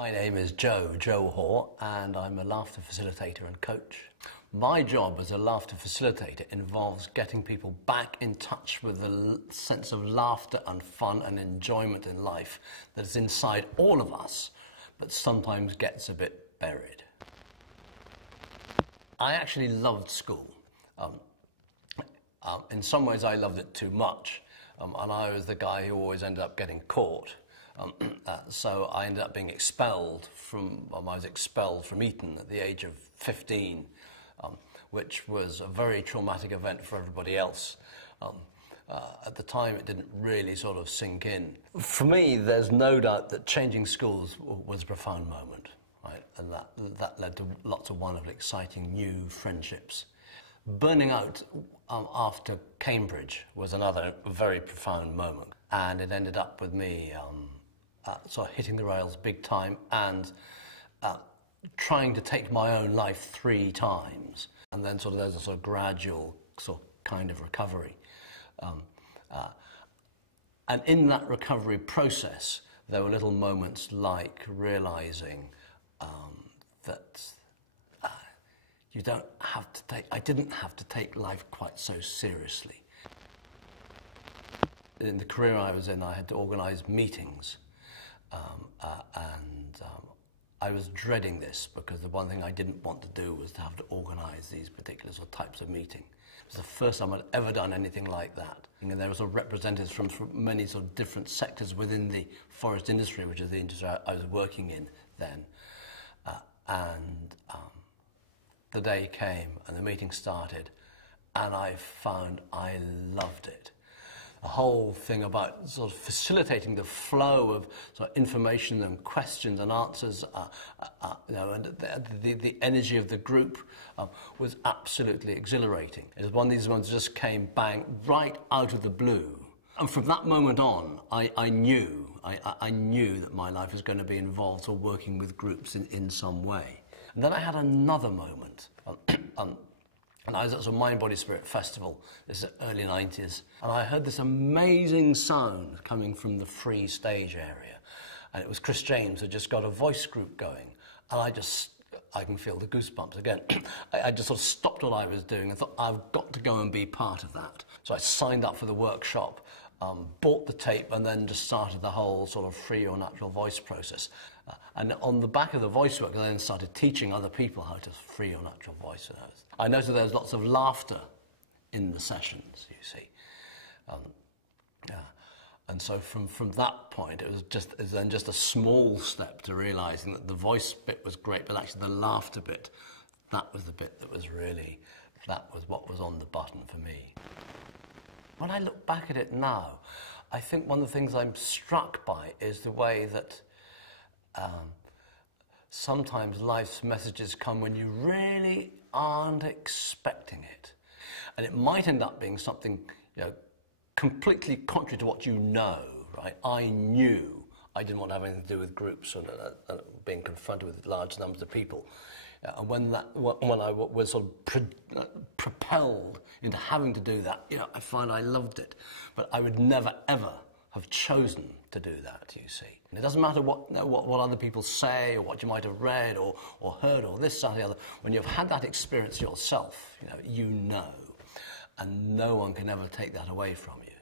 My name is Joe Hoare, and I'm a laughter facilitator and coach. My job as a laughter facilitator involves getting people back in touch with the sense of laughter and fun and enjoyment in life that is inside all of us, but sometimes gets a bit buried. I actually loved school. In some ways I loved it too much, and I was the guy who always ended up getting caught. So I ended up being expelled from, I was expelled from Eton at the age of 15, which was a very traumatic event for everybody else. At the time it didn't really sort of sink in. For me, there's no doubt that changing schools was a profound moment, right? And that led to lots of wonderful, exciting new friendships. Burning out after Cambridge was another very profound moment, and it ended up with me sort of hitting the rails big time and trying to take my own life 3 times. And then sort of there's a sort of gradual sort of kind of recovery. And in that recovery process, there were little moments like realizing that you don't have to take, I didn't have to take life quite so seriously. In the career I was in, I had to organize meetings. I was dreading this because the one thing I didn't want to do was to have to organise these particular sort of types of meeting. It was the first time I'd ever done anything like that. And there were sort of representatives from many sort of different sectors within the forest industry, which is the industry I was working in then. The day came and the meeting started, and I found I loved it. The whole thing about sort of facilitating the flow of sort of information and questions and answers, and the energy of the group was absolutely exhilarating. It was one of these ones that just came bang right out of the blue. And from that moment on, I knew that my life was going to be involved or working with groups in some way. And then I had another moment. And I was at a Mind, Body, Spirit festival, this is the early 90s, and I heard this amazing sound coming from the free stage area. And it was Chris James who just got a voice group going. And I can feel the goosebumps again. I just sort of stopped what I was doing and thought, I've got to go and be part of that. So I signed up for the workshop, bought the tape, and then just started the whole sort of free or natural voice process. And on the back of the voice work, I then started teaching other people how to free or natural voice. I noticed there was lots of laughter in the sessions, you see. And so from that point, it was then just a small step to realising that the voice bit was great, but actually the laughter bit, that was the bit that was really, that was what was on the button for me. When I look back at it now, I think one of the things I'm struck by is the way that sometimes life's messages come when you really aren't expecting it. And it might end up being something, completely contrary to what you know, right? I knew I didn't want to have anything to do with groups and being confronted with large numbers of people. And when I was sort of propelled into having to do that, I find I loved it. But I would never, ever have chosen to do that, you see. And it doesn't matter what other people say or what you might have read or heard or this, that, or the other. When you've had that experience yourself, you know, and no one can ever take that away from you.